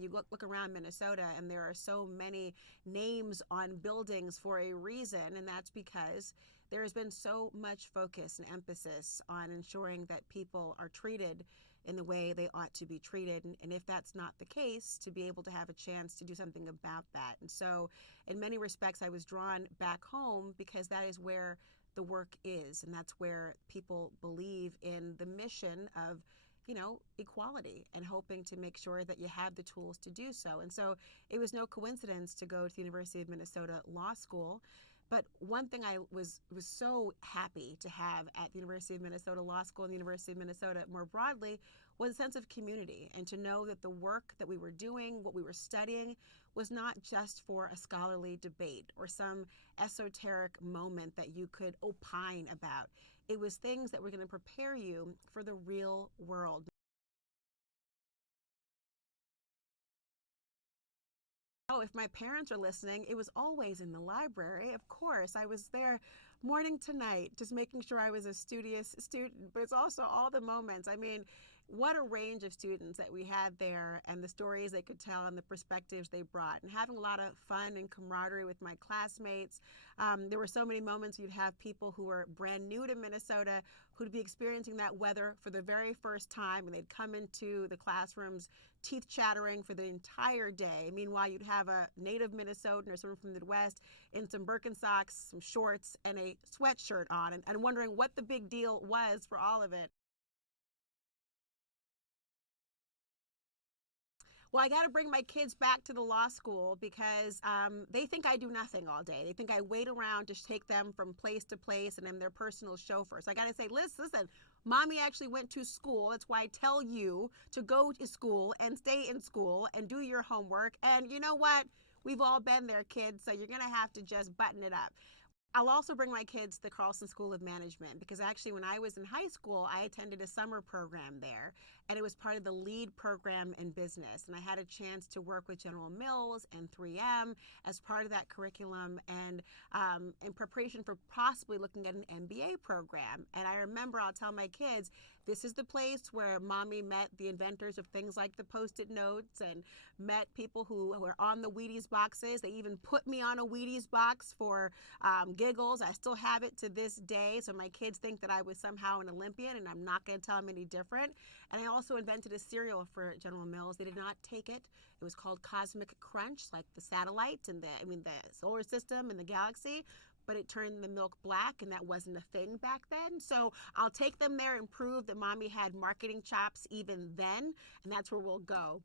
You look around Minnesota, and there are so many names on buildings for a reason, and that's because there has been so much focus and emphasis on ensuring that people are treated in the way they ought to be treated. And if that's not the case, to be able to have a chance to do something about that. And so in many respects, I was drawn back home because that is where the work is, and that's where people believe in the mission of equality and hoping to make sure that you have the tools to do so. And so it was no coincidence to go to the University of Minnesota Law School. But one thing I was so happy to have at the University of Minnesota Law School and the University of Minnesota more broadly was a sense of community, and to know that the work that we were doing, what we were studying, was not just for a scholarly debate or some esoteric moment that you could opine about. It was things that were going to prepare you for the real world. Oh, if my parents are listening, it was always in the library. Of course, I was there morning to night, just making sure I was a studious student. But it's also all the moments. I mean, what a range of students that we had there, and the stories they could tell and the perspectives they brought, and having a lot of fun and camaraderie with my classmates. There were so many moments you'd have people who were brand new to Minnesota who'd be experiencing that weather for the very first time, and they'd come into the classrooms teeth chattering for the entire day. Meanwhile, you'd have a native Minnesotan or someone from the Midwest in some Birkenstocks, some shorts, and a sweatshirt on, and wondering what the big deal was for all of it. Well, I got to bring my kids back to the law school because they think I do nothing all day. They think I wait around to take them from place to place, and I'm their personal chauffeur. So I got to say, listen, mommy actually went to school. That's why I tell you to go to school and stay in school and do your homework. And you know what? We've all been there, kids, so you're going to have to just button it up. I'll also bring my kids to the Carlson School of Management because actually when I was in high school, I attended a summer program there, and it was part of the lead program in business. And I had a chance to work with General Mills and 3M as part of that curriculum, and in preparation for possibly looking at an MBA program. And I remember, I'll tell my kids, this is the place where mommy met the inventors of things like the Post-it notes and met people who were on the Wheaties boxes. They even put me on a Wheaties box for giggles. I still have it to this day. So my kids think that I was somehow an Olympian, and I'm not going to tell them any different. And I also invented a cereal for General Mills. They did not take it. It was called Cosmic Crunch, like the satellite and the solar system and the galaxy. But it turned the milk black, and that wasn't a thing back then. So I'll take them there and prove that mommy had marketing chops even then, and that's where we'll go.